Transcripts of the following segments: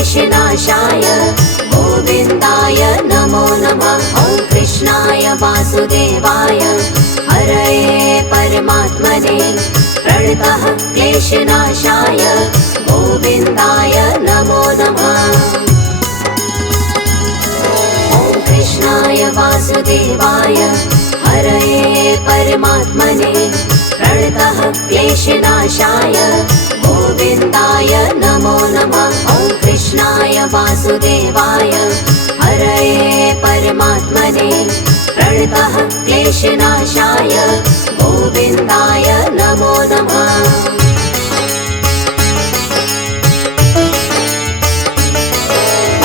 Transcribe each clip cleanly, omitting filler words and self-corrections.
क्लेशनाशाय गोविन्दाय नमो नमः। ॐ कृष्णाय वासुदेवाय हरये परमात्मने प्रणतः क्लेशनाशाय गोविन्दाय नमो नमः। ॐ कृष्णाय वासुदेवाय हरये परमात्मने प्रणतः क्लेशनाशाय गोविन्दाय नमो नमः। ॐ कृष्णाय वासुदेवाय हरये परमात्मने प्रणतः क्लेशनाशाय गोविन्दाय नमो नमः।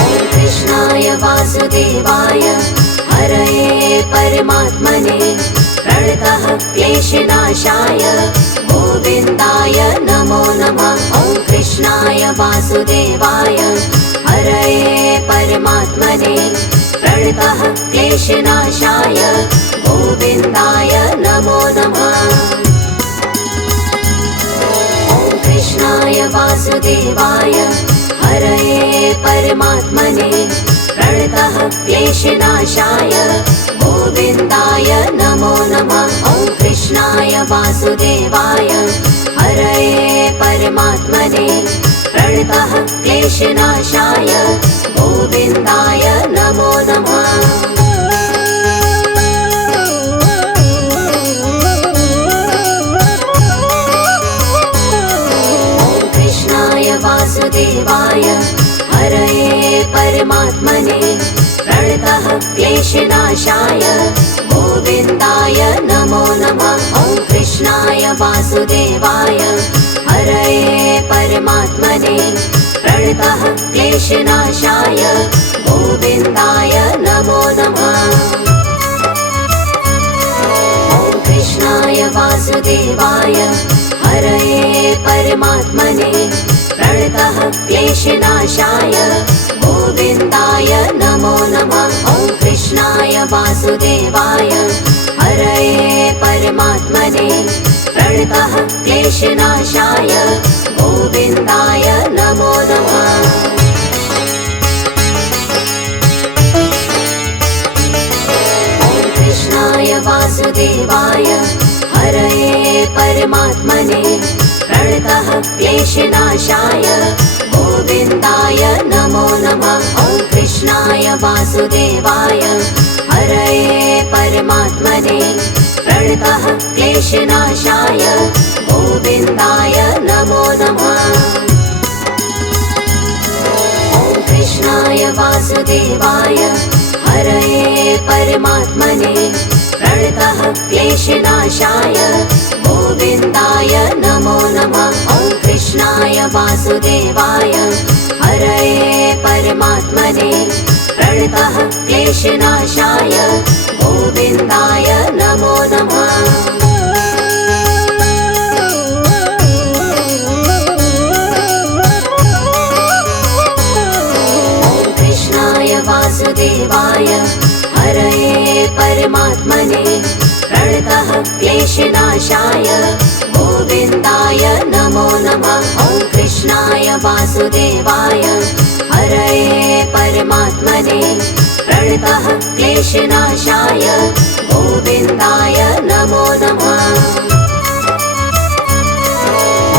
ॐ कृष्णाय वासुदेवाय हरये परमात्मने प्रणतः क्लेशनाशाय गोविन्दाय नमो नमः। ॐ कृष्णाय वासुदेवाय हरये परमात्मने प्रणतः क्लेशनाशाय गोविन्दाय नमो नमः। ॐ कृष्णाय वासुदेवाय हरये परमात्मने प्रणतः क्लेशनाशाय गोविन्दाय नमो नमः। ॐ कृष्णाय वासुदेवाय हरये परमात्मने प्रणतः क्लेशनाशाय गोविन्दाय नमो नमः। ॐ कृष्णाय वासुदेवाय हरये परमात्मने प्रणतः क्लेशनाशाय गोविन्दाय नमो नमः। ॐ कृष्णाय वासुदेवाय हरये परमात्मने प्रणतः क्लेशनाशाय गोविन्दाय नमो नमः। ॐ कृष्णाय वासुदेवाय हरये परमात्मने प्रणतः क्लेशनाशाय गोविन्दाय नमो नमः। ॐ कृष्णाय वासुदेवाय हरये परमात्मने प्रणतः क्लेशनाशाय गोविन्दाय नमो नमः। ॐ कृष्णाय वासुदेवाय हरये परमात्मने प्रणतः क्लेशनाशाय गोविन्दाय नमो नमः। ॐ कृष्णाय वासुदेवाय हरये परमात्मने प्रणतः क्लेशनाशाय गोविन्दाय नमो नमः। ॐ कृष्णाय वासुदेवाय हरये परमात्मने प्रणतः क्लेशनाशाय गोविन्दाय नमो नमः। ॐ कृष्णाय वासुदेवाय हरये परमात्मने प्रणतः क्लेशनाशाय गोविन्दाय नमो नमः। ॐ कृष्णाय वासुदेवाय हरये परमात्मने प्रणतः क्लेशनाशाय गोविन्दाय नमो नमः। ॐ कृष्णाय वासुदेवाय हरये परमात्मने प्रणतः क्लेशनाशाय गोविन्दाय नमो नमः।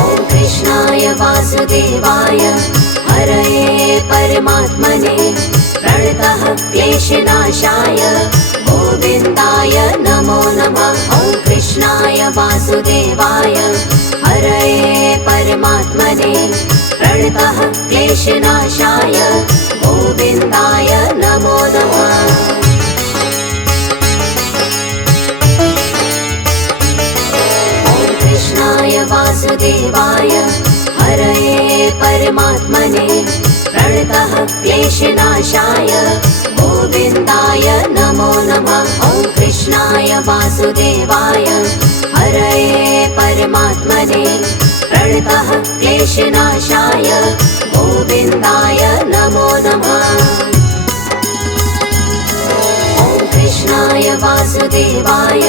ॐ कृष्णाय वासुदेवाय हरये परमात्मने प्रणतः क्लेशनाशाय गोविन्दाय नमो नमः। ॐ कृष्णाय वासुदेवाय हरये परमात्मने प्रणतः क्लेशनाशाय गोविन्दाय नमो नमः। ॐ कृष्णाय वासुदेवाय हरये परमात्मने प्रणतः क्लेशनाशाय गोविन्दाय नमो नमः। ॐ कृष्णाय वासुदेवाय हरये परमात्मने प्रणतः क्लेशनाशाय गोविन्दाय नमो नमः। ॐ कृष्णाय वासुदेवाय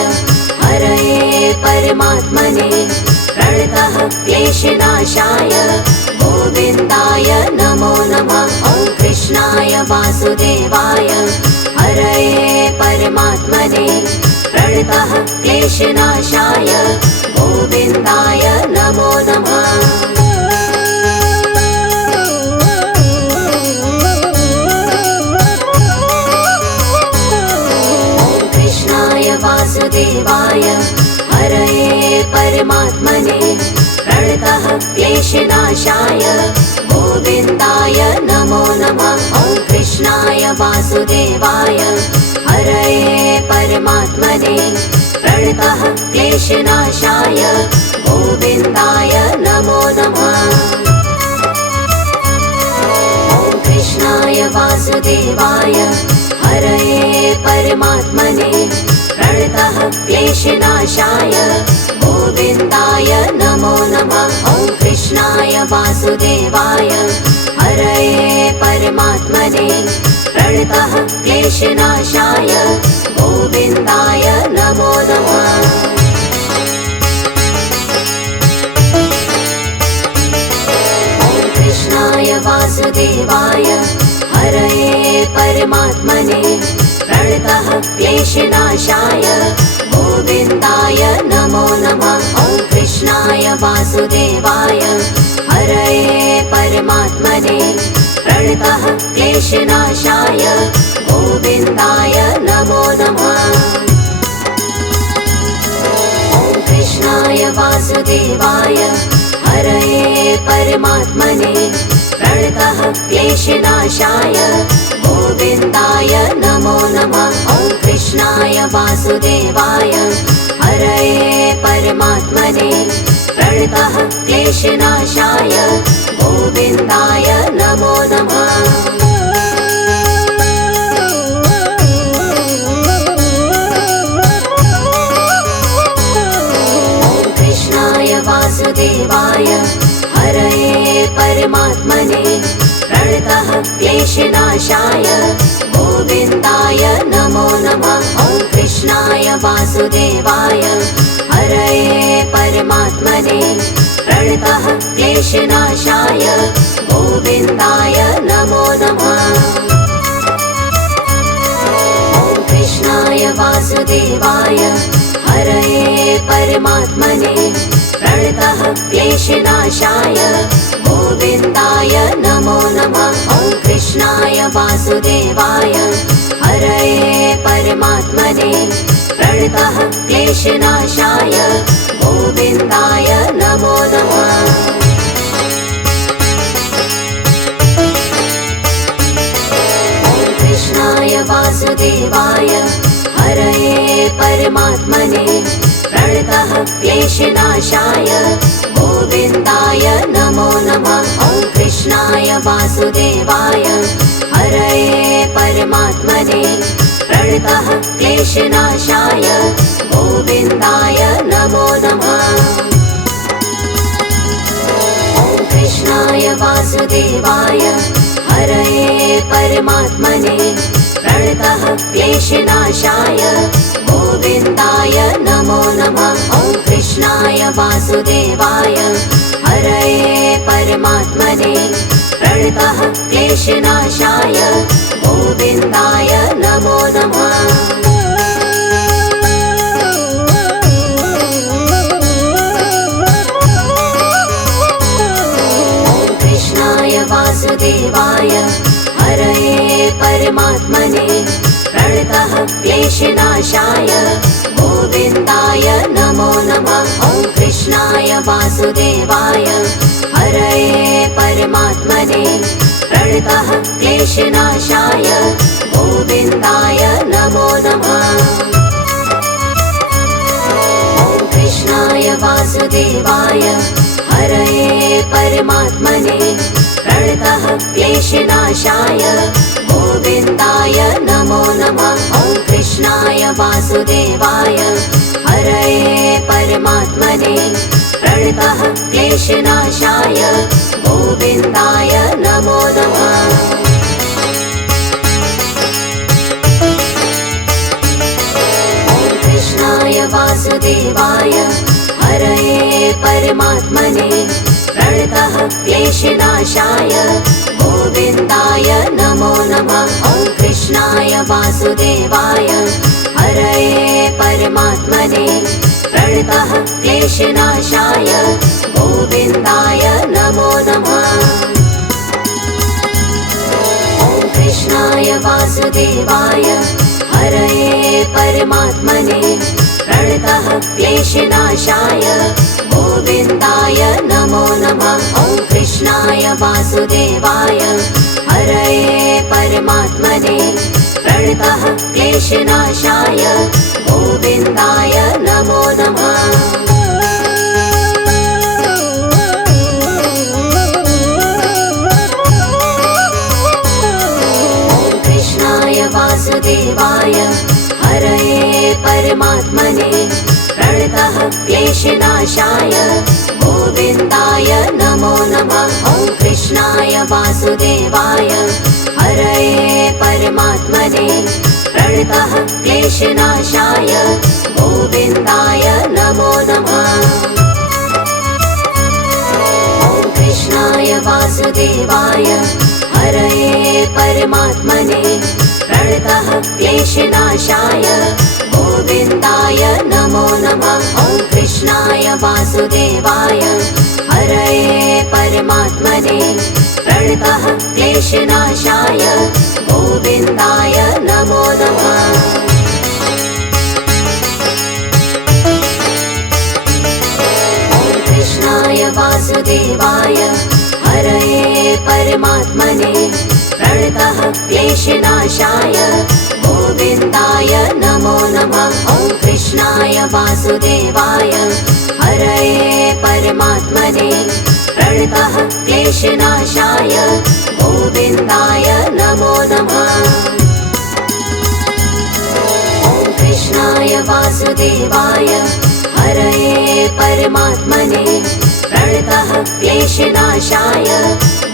हरये परमात्मने प्रणतः क्लेशनाशाय गोविन्दाय नमो नमः। वासुदेवाय हरये परमात्मने प्रणतः क्लेशनाशाय गोविन्दाय नमो नमः। वासुदेवाय हरये परमात्मने प्रणतः क्लेशनाशाय गोविन्दाय नमो नमः। ॐ कृष्णाय वासुदेवाय हरये परमात्मने प्रणतः क्लेशनाशाय गोविन्दाय नमो नमः। ॐ कृष्णाय वासुदेवाय हरये परमात्मने प्रणतः क्लेशनाशाय गोविन्दाय नमो नमः। ॐ कृष्णाय वासुदेवाय हरये परमात्मने प्रणतः क्लेशनाशाय गोविन्दाय नमो नमः। ॐ कृष्णाय वासुदेवाय हरये परमात्मने प्रणतः क्लेशनाशाय गोविन्दाय नमो नमः। ॐ कृष्णाय वासुदेवाय हरये परमात्मने प्रणतः क्लेशनाशाय गोविन्दाय नमो नमः। ॐ कृष्णाय वासुदेवाय हरये परमात्मने प्रणतः क्लेशनाशाय गोविन्दाय नमो नमः। ॐ कृष्णाय वासुदेवाय हरये परमात्मने प्रणतः क्लेशनाशाय गोविन्दाय नमो नमः। ॐ कृष्णाय वासुदेवाय हरये परमात्मने प्रणतः क्लेशनाशाय गोविन्दाय नमो नमः। ॐ कृष्णाय वासुदेवाय हरये परमात्मने प्रणतः क्लेशनाशाय गोविन्दाय नमो नमः। ॐ कृष्णाय वासुदेवाय हरये परमात्मने प्रणतः क्लेशनाशाय गोविन्दाय नमो नमः। ॐ कृष्णाय वासुदेवाय हरये परमात्मने प्रणतः क्लेशनाशाय गोविन्दाय नमो नमः। ॐ कृष्णाय वासुदेवाय हरये परमात्मने प्रणतः क्लेशनाशाय गोविन्दाय नमो नमः। ॐ कृष्णाय वासुदेवाय हरये परमात्मने प्रणतः क्लेशनाशाय गोविन्दाय नमो नमः। ॐ कृष्णाय वासुदेवाय हरये परमात्मने प्रणतः क्लेशनाशाय गोविन्दाय नमो नमः। ॐ कृष्णाय वासुदेवाय हरये परमात्मने प्रणतः क्लेशनाशाय गोविन्दाय नमो नमः। ॐ कृष्णाय वासुदेवाय हरये परमात्मने प्रणतः क्लेशनाशाय गोविन्दाय नमो नमः। ॐ कृष्णाय वासुदेवाय हरये परमात्मने प्रणतः क्लेशनाशाय गोविन्दाय नमो नमः। ॐ कृष्णाय वासुदेवाय हरये परमात्मने प्रणतः क्लेशनाशाय गोविन्दाय नमो नमः। ॐ कृष्णाय वासुदेवाय हरये परमात्मने प्रणतः क्लेशनाशाय गोविन्दाय नमो नमः। ॐ कृष्णाय वासुदेवाय हरये परमात्मने प्रणतः क्लेशनाशाय गोविन्दाय नमो नमः। वासुदेवाय हरये परमात्मने प्रणतः क्लेशनाशाय गोविन्दाय नमो नमः। ॐ कृष्णाय वासुदेवाय हरये परमात्मने प्रणतः क्लेशनाशाय गोविन्दाय नमो नमः। ॐ कृष्णाय वासुदेवाय हरये परमात्मने प्रणतः क्लेशनाशाय गोविन्दाय नमो नमः। ॐ कृष्णाय वासुदेवाय हरये परमात्मने प्रणतः क्लेशनाशाय गोविन्दाय नमो नमः। ॐ कृष्णाय वासुदेवाय हरये परमात्मने प्रणतः क्लेशनाशाय गोविन्दाय नमो नमः। ॐ कृष्णाय वासुदेवाय हरये परमात्मने प्रणतः क्लेशनाशाय गोविन्दाय नमो नमः। ॐ कृष्णाय वासुदेवाय हरये परमात्मने प्रणतः क्लेशनाशाय गोविन्दाय नमो नमः। ॐ कृष्णाय वासुदेवाय हरये परमात्मने प्रणतः क्लेशनाशाय गोविन्दाय नमो नमः। ॐ कृष्णाय वासुदेवाय हरये परमात्मने प्रणतः क्लेशनाशाय गोविन्दाय नमो नमः। ॐ कृष्णाय वासुदेवाय हरये परमात्मने प्रणतः क्लेशनाशाय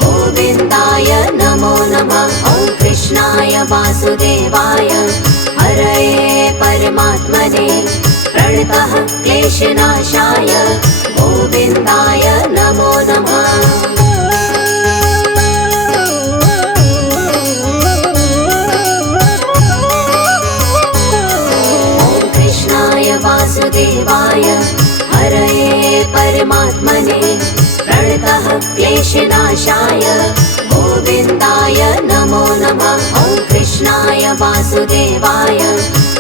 गोविन्दाय नमो नमः। ॐ कृष्णाय वासुदेवाय हरये परमात्मने प्रणतः क्लेशनाशाय गोविन्दाय नमो नमः। ॐ कृष्णाय वासुदेवाय हरये परमात्मने प्रणतः क्लेशनाशाय गोविन्दाय नमो नमः। ॐ कृष्णाय वासुदेवाय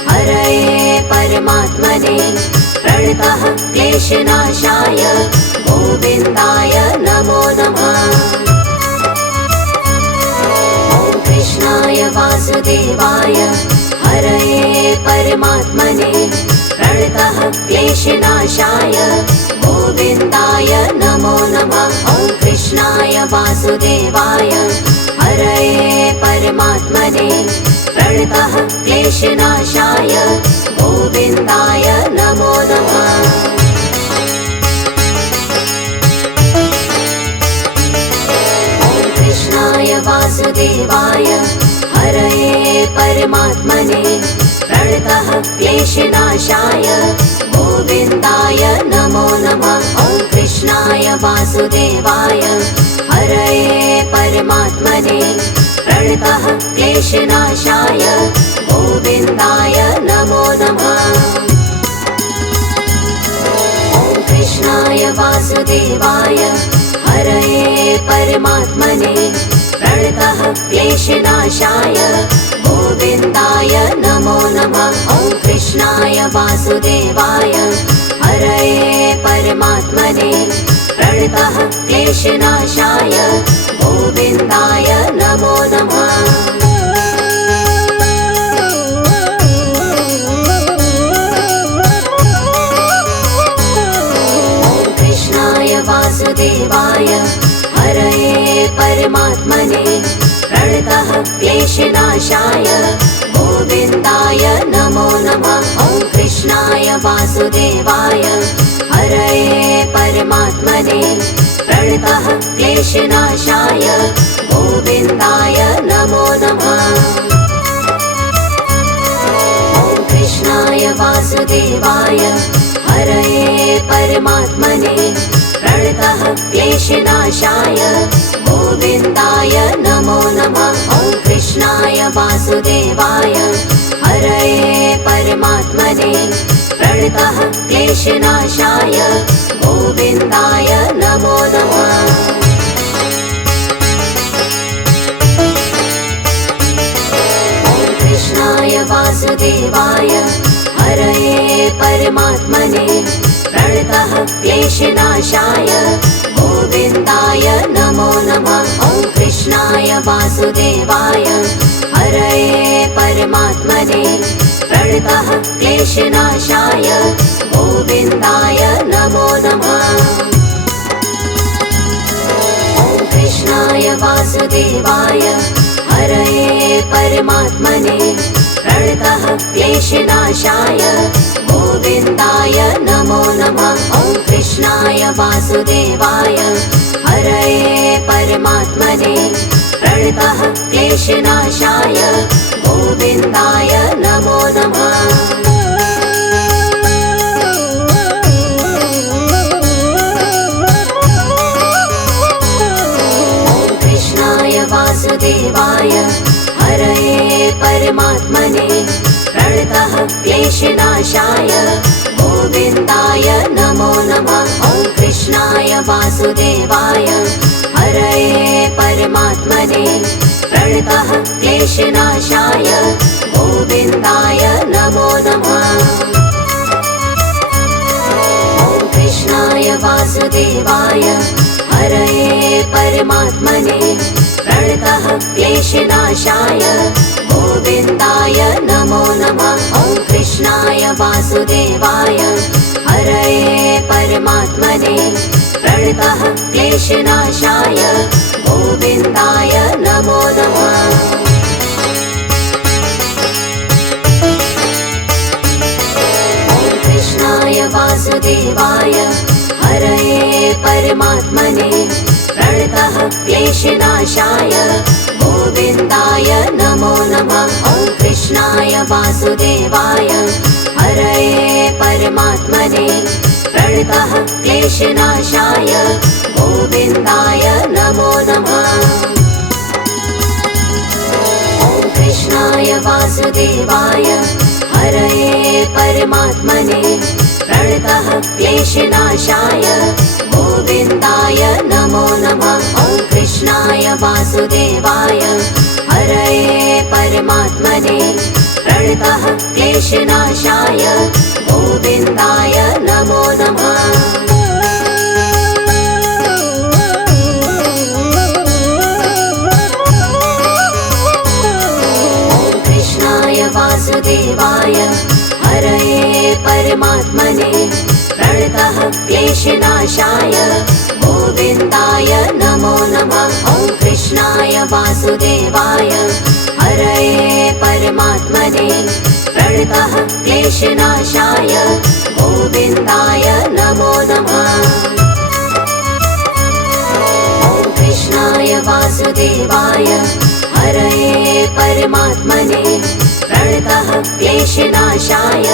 हरये परमात्मने प्रणतः क्लेशनाशाय गोविन्दाय नमो नमः। ॐ कृष्णाय वासुदेवाय हरये परमात्मने प्रणतः क्लेशनाशाय गोविन्दाय नमो नमः। ॐ कृष्णाय वासुदेवाय हरये परमात्मने प्रणतः क्लेशनाशाय गोविन्दाय नमो नमः। ॐ कृष्णाय वासुदेवाय हरये परमात्मने प्रणतः क्लेशनाशाय गोविन्दाय नमो नमः। ॐ कृष्णाय वासुदेवाय हरये परमात्मने प्रणतः क्लेशनाशाय गोविन्दाय नमो नमः। ॐ कृष्णाय वासुदेवाय हरये परमात्मने प्रणतः क्लेशनाशाय गोविन्दाय नमो नमः। ॐ कृष्णाय वासुदेवाय हरये परमात्मने प्रणतः क्लेशनाशाय गोविन्दाय नमो नमः। ॐ कृष्णाय वासुदेवाय हरये परमात्मने प्रणतः क्लेशनाशाय गोविन्दाय नमो नमः। ॐ कृष्णाय वासुदेवाय हरये परमात्मने प्रणतः क्लेशनाशाय गोविन्दाय नमो नमः। ॐ कृष्णाय वासुदेवाय हरये परमात्मने प्रणतः क्लेशनाशाय गोविन्दाय नमो नमः। ॐ कृष्णाय वासुदेवाय क्लेशनाशाय गोविन्दाय नमो नमः। कृष्णाय वासुदेवाय हरये परमात्मने प्रणतः क्लेशनाशाय गोविन्दाय नमो नमः। ॐ कृष्णाय वासुदेवाय हरये परमात्मने प्रणतः क्लेशनाशाय गोविन्दाय नमो नमः। ॐ कृष्णाय वासुदेवाय हरये परमात्मने प्रणतः क्लेशनाशाय गोविन्दाय नमो नमः। ॐ कृष्णाय वासुदेवाय हरये परमात्मने प्रणतः क्लेशनाशाय गोविन्दाय नमो नमः। वासुदेवाय हरये परमात्मने प्रणतः क्लेशनाशाय गोविन्दाय नमो नमः। ॐ कृष्णाय वासुदेवाय हरये परमात्मने प्रणतः क्लेशनाशाय गोविन्दाय नमो नमः। ॐ कृष्णाय वासुदेवाय हरये परमात्मने प्रणतः क्लेशनाशाय गोविन्दाय नमो नमः। ॐ कृष्णाय वासुदेवाय हरये परमात्मने प्रणतः क्लेशनाशाय गोविन्दाय नमो नमः। ॐ कृष्णाय वासुदेवाय हरये परमात्मने प्रणतः क्लेशनाशाय गोविन्दाय नमो नमः। ॐ कृष्णाय वासुदेवाय हरये परमात्मने प्रणतः क्लेशनाशाय गोविन्दाय नमो नमः। ॐ कृष्णाय वासुदेवाय हरये परमात्मने प्रणतः क्लेशनाशाय गोविन्दाय नमो नमः। ॐ कृष्णाय वासुदेवाय हरये परमात्मने प्रणतः क्लेशनाशाय गोविन्दाय नमो नमः। ॐ कृष्णाय वासुदेवाय हरये परमात्मने प्रणतः क्लेशनाशाय गोविन्दाय नमो नमः। ॐ कृष्णाय वासुदेवाय हरये परमात्मने प्रणतः क्लेशनाशाय गोविन्दाय नमो नमः। ॐ कृष्णाय वासुदेवाय हरये परमात्मने प्रणतः क्लेशनाशाय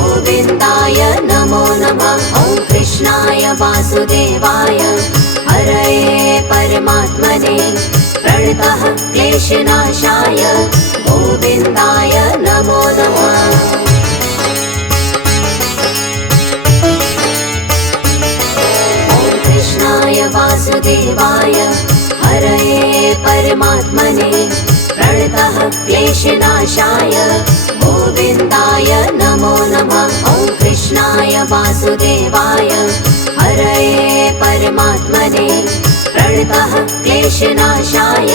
गोविन्दाय नमो नमः। ॐ कृष्णाय वासुदेवाय हरये परमात्मने प्रणतः क्लेशनाशाय गोविन्दाय नमो नमः। ॐ कृष्णाय वासुदेवाय हरये परमात्मने प्रणतः क्लेशनाशाय गोविन्दाय नमो नमः। ॐ कृष्णाय वासुदेवाय हरये परमात्मने प्रणतः क्लेशनाशाय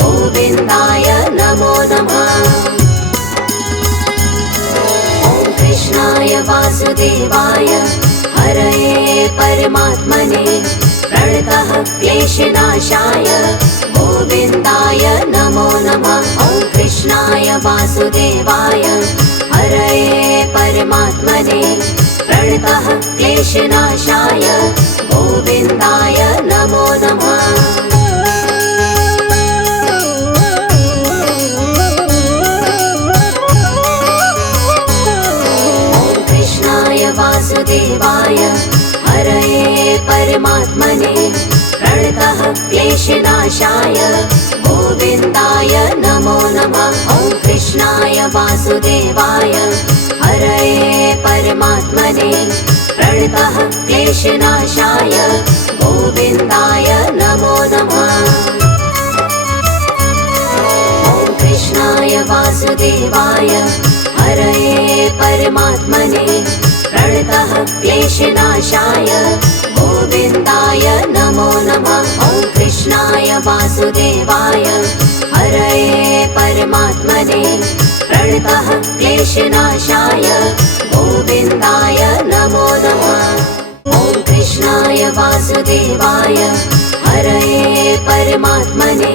गोविन्दाय नमो नमः। ॐ कृष्णाय वासुदेवाय हरये परमात्मने प्रणतः क्लेशनाशाय गोविन्दाय नमो नमः। ॐ कृष्णाय वासुदेवाय हरये परमात्मने प्रणतः क्लेशनाशाय गोविन्दाय नमो नमः। वासुदेवाय हरये परमात्मने प्रणतः क्लेशनाशाय गोविन्दाय नमो नमः। ॐ कृष्णाय वासुदेवाय हरये परमात्मने प्रणतः क्लेशनाशाय गोविन्दाय नमो नमः। ॐ कृष्णाय वासुदेवाय हरये परमात्मने प्रणतः क्लेशनाशाय गोविन्दाय नमो नमः। ॐ कृष्णाय वासुदेवाय हरये परमात्मने प्रणतः क्लेशनाशाय गोविन्दाय नमो नमः। ॐ कृष्णाय वासुदेवाय हरये परमात्मने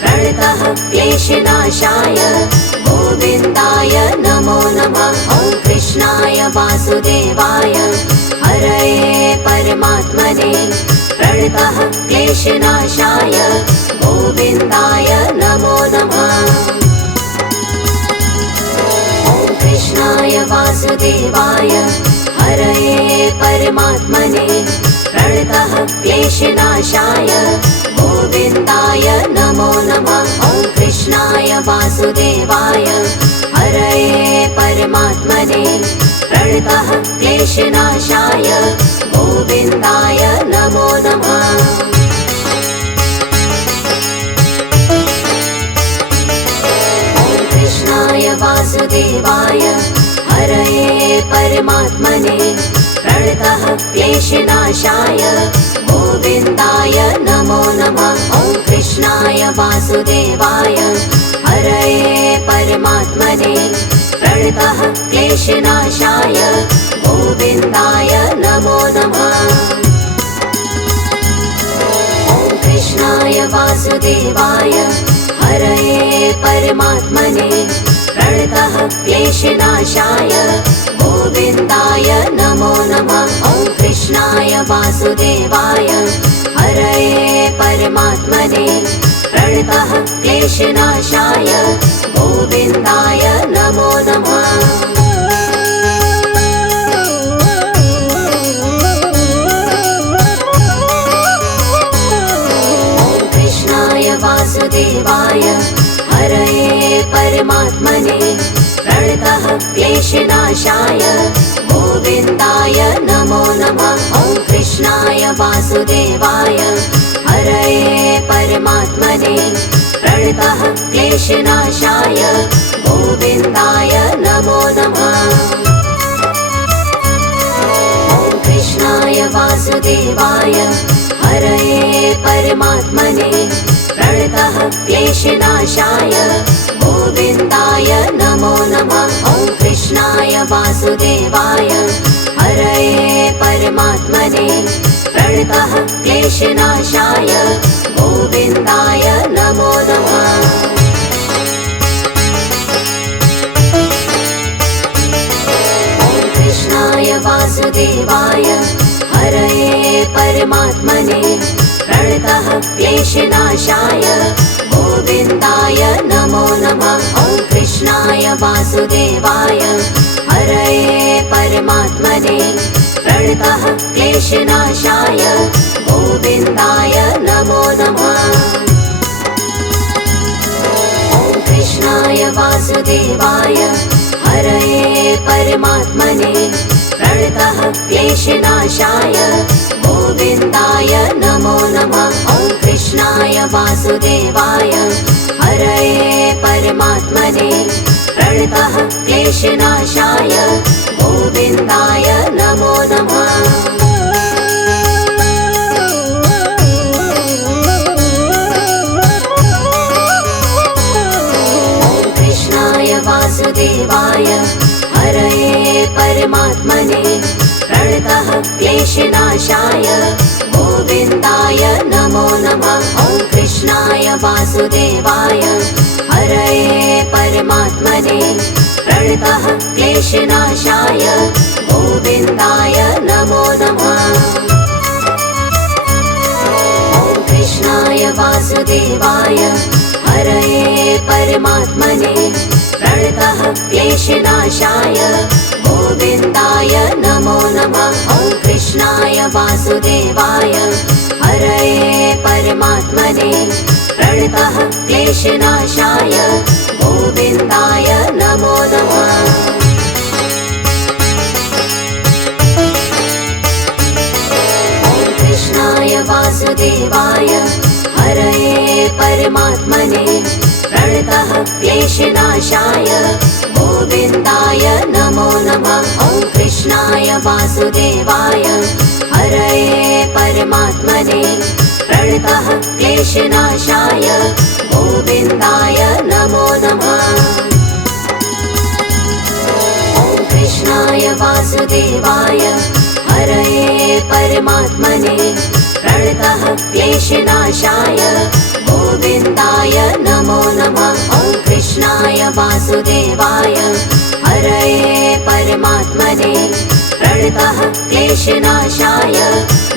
प्रणतः क्लेशनाशाय गोविन्दाय नमो नमः। ॐ कृष्णाय वासुदेवाय हरये परमात्मने प्रणतः क्लेशनाशाय गोविन्दाय नमो नमः। ॐ कृष्णाय वासुदेवाय हरये परमात्मने प्रणतः क्लेशनाशाय गोविन्दाय नमो नमः। ॐ कृष्णाय वासुदेवाय हरये परमात्मने प्रणतः क्लेशनाशाय गोविन्दाय नमो नमः। ॐ कृष्णाय वासुदेवाय हरये परमात्मने प्रणतः क्लेशनाशाय गोविन्दाय नमो नमः। ॐ कृष्णाय वासुदेवाय हरये परमात्मने प्रणतः क्लेशनाशाय गोविन्दाय नमो नमः। ॐ कृष्णाय वासुदेवाय हरये परमात्मने प्रणतः क्लेशनाशाय गोविन्दाय नमो नमः। ॐ कृष्णाय वासुदेवाय हरये परमात्मने प्रणतः क्लेशनाशाय गोविन्दाय नमो नमः। ॐ कृष्णाय वासुदेवाय हरये परमात्मने प्रणतः क्लेशनाशाय गोविन्दाय नमो नमः। ॐ कृष्णाय वासुदेवाय हरये परमात्मने प्रणतः क्लेशनाशाय गोविन्दाय नमो नमः। ॐ कृष्णाय वासुदेवाय हरये परमात्मने प्रणतः क्लेशनाशाय गोविन्दाय नमो नमः। ॐ कृष्णाय वासुदेवाय हरये परमात्मने प्रणतः क्लेशनाशाय गोविन्दाय नमो नमः। ॐ कृष्णाय वासुदेवाय हरये परमात्मने प्रणतः क्लेशनाशाय गोविन्दाय नमो नमः। ॐ कृष्णाय वासुदेवाय हरये परमात्मने प्रणतः क्लेशनाशाय गोविन्दाय नमो नमः। ॐ कृष्णाय वासुदेवाय हरये परमात्मने प्रणतः क्लेशनाशाय गोविन्दाय नमो नमः। ॐ कृष्णाय वासुदेवाय हरये परमात्मने प्रणतः क्लेशनाशाय गोविन्दाय नमो नमः। ॐ कृष्णाय वासुदेवाय हरये परमात्मने प्रणतः क्लेशनाशाय गोविन्दाय नमो नमः। ॐ कृष्णाय वासुदेवाय हरये परमात्मने प्रणतः क्लेशनाशाय गोविन्दाय नमो नमः। ॐ कृष्णाय वासुदेवाय हरये परमात्मने प्रणतः क्लेशनाशाय गोविन्दाय नमो नमः। ॐ कृष्णाय वासुदेवाय हरये परमात्मने प्रणतः क्लेशनाशाय गोविन्दाय नमो नमः। वासुदेवाय हरये परमात्मने प्रणतः क्लेशनाशाय गोविन्दाय नमो नमः। ॐ कृष्णाय वासुदेवाय हरये परमात्मने प्रणतः क्लेशनाशाय गोविन्दाय नमो नमः। ॐ कृष्णाय वासुदेवाय हरये परमात्मने प्रणतः क्लेशनाशाय गोविन्दाय नमो नमः। ॐ कृष्णाय वासुदेवाय हरये परमात्मने प्रणतः क्लेशनाशाय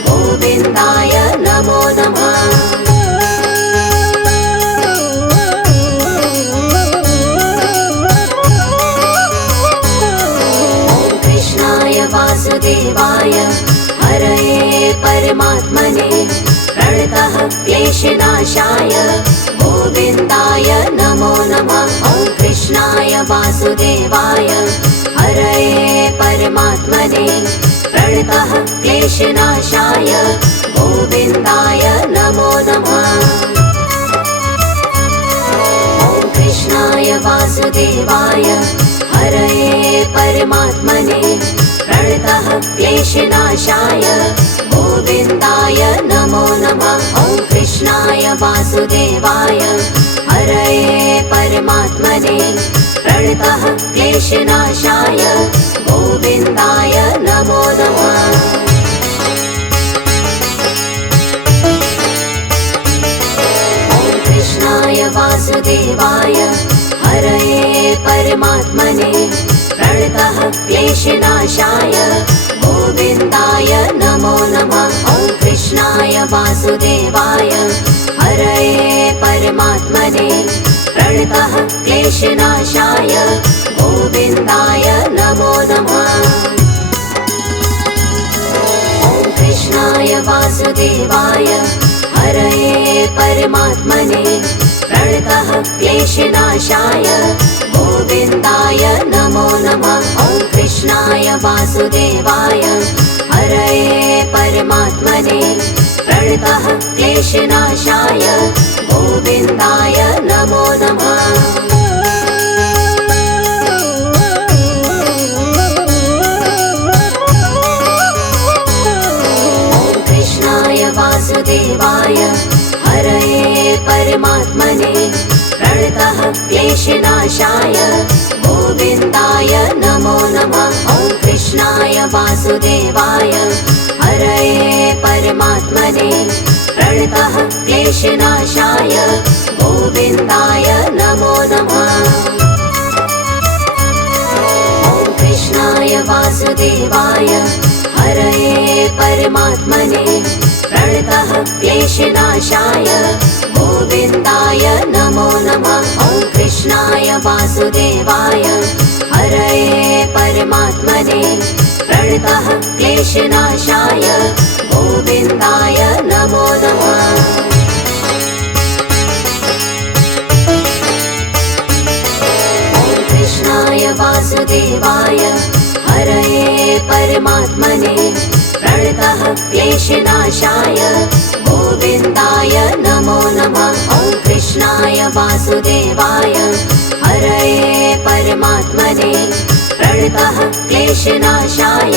गोविन्दाय नमो नमः। वासुदेवाय हरये परमात्मने प्रणतः क्लेशनाशाय गोविन्दाय नमो नमः। ॐ कृष्णाय वासुदेवाय हरये परमात्मने प्रणतः क्लेशनाशाय गोविन्दाय नमो नमः। ॐ कृष्णाय वासुदेवाय हरये परमात्मने प्रणतः क्लेशनाशाय गोविन्दाय नमो नमः। ॐ कृष्णाय वासुदेवाय हरये परमात्मने प्रणतः क्लेशनाशाय गोविन्दाय नमो नमः। ॐ कृष्णाय वासुदेवाय हरये परमात्मने प्रणतः क्लेशनाशाय गोविन्दाय नमो नमः। ॐ कृष्णाय वासुदेवाय हरये परमात्मने प्रणतः क्लेशनाशाय गोविन्दाय नमो नमः। ॐ कृष्णाय वासुदेवाय हरये परमात्मने प्रणतः क्लेशनाशाय गोविन्दाय नमो नमः। ॐ कृष्णाय वासुदेवाय हरये परमात्मने प्रणतः क्लेशनाशाय गोविन्दाय नमो नमः। ॐ कृष्णाय वासुदेवाय हरये परमात्मने प्रणतः क्लेशनाशाय गोविन्दाय नमो नमः। ॐ कृष्णाय वासुदेवाय हरये परमात्मने प्रणतः क्लेशनाशाय गोविन्दाय नमो नमः। ॐ कृष्णाय वासुदेवाय हरये परमात्मने प्रणतः क्लेशनाशाय गोविन्दाय नमो नमः। ॐ कृष्णाय वासुदेवाय हरये परमात्मने प्रणतः क्लेशनाशाय गोविन्दाय नमो नमः। ॐ कृष्णाय वासुदेवाय हरये परमात्मने प्रणतः क्लेशनाशाय गोविन्दाय नमो नमः। ॐ कृष्णाय वासुदेवाय हरये परमात्मने प्रणतः क्लेशनाशाय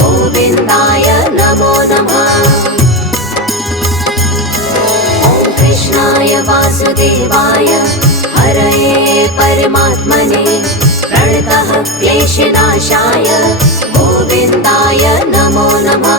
गोविन्दाय नमो नमः। ॐ कृष्णाय वासुदेवाय हरये परमात्मने प्रणतः क्लेशनाशाय गोविन्दाय नमो नमः।